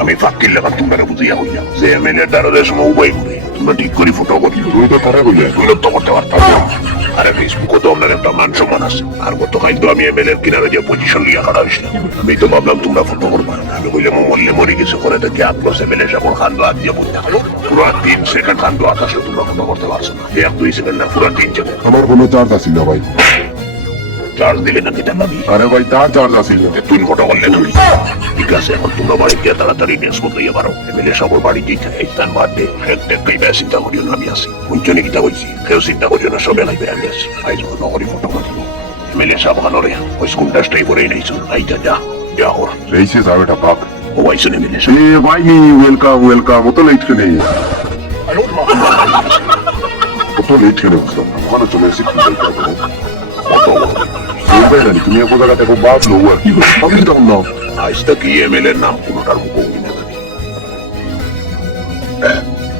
আমি ফাঁকির লেখা তোমরা বুঝিয়া হইলাম যে এমএলএ দারোদের সময় উপায় করে তোমরা ঠিক করে ফটো করি তুই তো খারাপ হইয়া তুই তো করতে পারতাম না। আরে ফেসবুকে তো আপনার একটা মান সম্মান আছে আর গতকাল তো আমি এমএলএর কিনারে যে পজিশন লিয়া খাড়া হয়েছিলাম আমি তো ভাবলাম তোমরা ফটো করবা আমি বললাম মরলে মরি কিছু করে দেখে আপনার এমএলএ সামনে খান্দ হাত দিয়ে বলতে পুরো 3 সেকেন্ড খান্দ হাত আসলে তোমরা ফটো করতে পারছো না 1-2 সেকেন্ড না পুরো 3 সেকেন্ড। আমার কোনো চার্জ আছিল না ভাই। চার্জ দিলে নাকি টাকা দিই? আরে ভাই তার চার্জ আছিল না। তুই ফটো করলে নাকি? ঠিক আছে এখন তোমরা বাড়ি গিয়ে তাড়াতাড়ি ড্রেস বদলাইয়া পারো এমএলএ সবার বাড়ি গিয়ে স্থান বাড়তে চিন্তা করিও না আমি আসি কুঞ্চনি কিতা হয়েছি কেউ চিন্তা করিও না সবে লাইবে আমি আসি আই যখন নগরী ফটো মাতিব এমএলএ সব ভালো রে ওই স্কুল ড্রেসটাই পরেই নেইছো আইটা যা যা ওর রেইছে যাবেটা পাক ও আইসো এমএলএ এ ভাই ওয়েলকাম ওয়েলকাম অত লেট কেন অত লেট কেন বুঝলাম না ওখানে চলে এসে কি বলতে জানি তুমি এক জায়গা থেকে বাদ লো আর কি আমি দাম নাও আজ তক এমএলএর নাম কোনোটার মুখ না জানি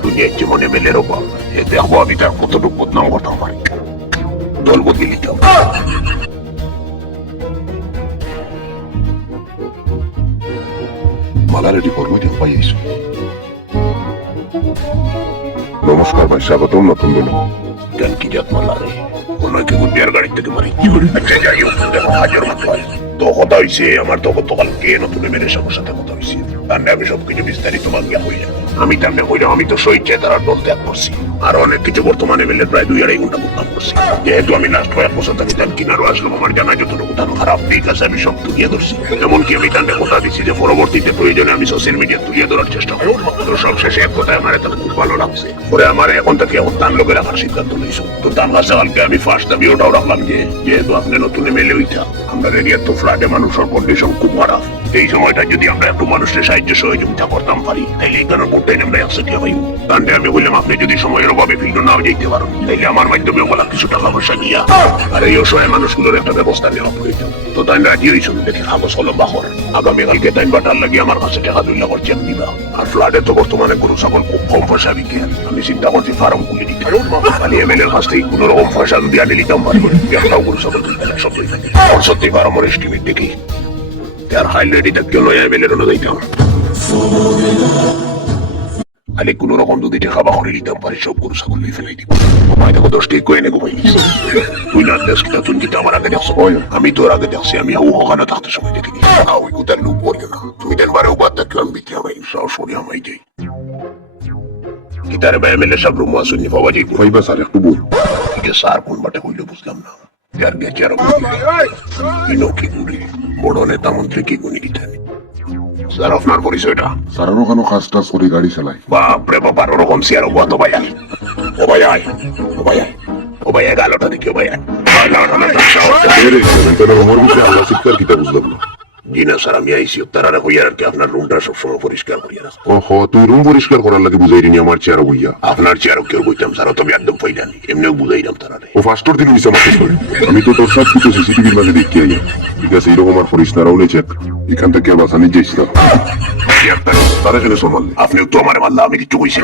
দুনিয়া যেমন এমএলএর ওপর এ দেখো আমি তার কতটুকু বদনাম করতাম পারি দল বদলে নিতাম। মালা রেডি করবো এটা পাই আইসো। নমস্কার ভাই স্বাগতম নতুন দিন কেন কি জাত মালা রে ওনাকে গুটিয়ার গাড়ি থেকে মারি আচ্ছা যাই হোক দেখো হাজার মতো হয় তো কথা হয়েছে আমার তো গতকালকে নতুন এমএলএ সবার সাথে কথা হয়েছে তার আমি সবকিছু বিস্তারিত ভাঙিয়া হইলাম আমি তার হইলাম আমি তো স্বেচ্ছায় তারা দল ত্যাগ করছি আর অনেক কিছু বর্তমানে এমএলএ প্রায় 2-2.5 ঘন্টা বদনাম করছি যেহেতু আমি লাস্ট কয়েক বছর থেকে তার কিনারও আসলাম আমার জানা যতটুকু তার খারাপ দিক আছে আমি সব তুলিয়ে ধরছি এমনকি আমি তার কথা দিচ্ছি যে পরবর্তীতে প্রয়োজনে আমি সোশ্যাল মিডিয়া তুলিয়ে ধরার চেষ্টা করবো তো সব শেষে এক কথায় আমার তাকে খুব ভালো লাগছে পরে আমার এখন থেকে এখন তার লোকে রাখার সিদ্ধান্ত নিয়েছো তো তার কাছে কালকে আমি ফার্স্ট দাবি ওটাও রাখলাম যে যেহেতু আপনি নতুন এমএলএ হইতা আমরা এরিয়ার তো ফ্ল্যাটে মানুষের কন্ডিশন খুব খারাপ এই সময়টা যদি আমরা একটু মানুষের সাহায্য সহযোগিতা করতাম পারি তাইলে এখানে করতে আমরা একসাথে পাই তান্ডে আমি বললাম আপনি যদি সময়ের অভাবে ফিল্ড নাও যেতে পারেন তাইলে আমার মাধ্যমে বলা কিছু টাকা পয়সা নিয়া আর এই অসহায় মানুষগুলোর একটা ব্যবস্থা নেওয়া প্রয়োজন তো তাই রাজি হয়েছিল দেখে কাগজ হলো বাহর আগামীকালকে তাই বাটার লাগিয়ে আমার কাছে টাকা 2 লাখ চেক দিবা আর ফ্ল্যাটে তো বর্তমানে গরু ছাগল খুব কম পয়সা বিকে আমি চিন্তা করছি ফার্ম খুলে দিতে খালি এমএলএর কাছ থেকে কোনো রকম পয়সা যদি আনে নিতাম পারি একটাও গরু ছাগল সত্যি থাকে আর সত্যি ফার্মের এস্টিমেট দেখি আর হাইলাইটি তাকে নয়া এমএলএর অনুযায়ীতাম আরে কোনো রকম যদি টাকা বাহরে দিতাম পারি সব গরু ছাগল নিয়ে ফেলাই দিব ভাই দেখো 10 টাকা কয়ে নেবো ভাই তুই না দেশ কিনা তুই কিন্তু আমার আগে দেখছো আমি তোর আগে দেখছি আমি ওখানে থাকতে সময় দেখিনি ওই কোথার লোক বলিও না তুমি দেন বারে উপার দেখলাম বিতে আমায় সরাসরি আমায় যাই গিটারে ভাই এমএলএ সব রুম আসুন পাওয়া যাই ভাইবা স্যার একটু বল ঠিক আছে স্যার কোন বাটে হইলে বুঝলাম না যার গেছে আর কি গুলি বড় নেতা মন্ত্রী কি গুলি দিতেন স্যার আপনার পরিচয়টা স্যার ওখানে কাজ টাজ করে গাড়ি চালাই বাপরে বাবার ওরকম সিয়ার কত ভাই ও ভাই আয় ও ভাই আয় ও ভাই গালোটা দেখি ও ভাই আয় আমার বিষয়ে আল্লাহ শিক্ষার কিতা বুঝলাম না জি না স্যার আমি আইসি তারা হইয়া আর কি আপনার রুমটা সবসময় পরিষ্কার করিয়া রাখবো ওহো তুই রুম পরিষ্কার করার লাগে বুঝাই দিনি আমার চেয়ার বইয়া আপনার চেয়ারও কেউ বইতাম স্যার তবে একদম ফাইদানি এমনিও বুঝাইলাম তারা ও ফার্স্টর দিন মিশা মাসে করে আমি তো তোর সব কিছু সিসিটিভির মাঝে দেখতে আই ঠিক আছে এরকম আর করিস না রাউলে চেক এখান থেকে বাসানি যাইস না তারা এখানে সমান আপনিও তো আমার মাল্লা আমি কিছু কইছি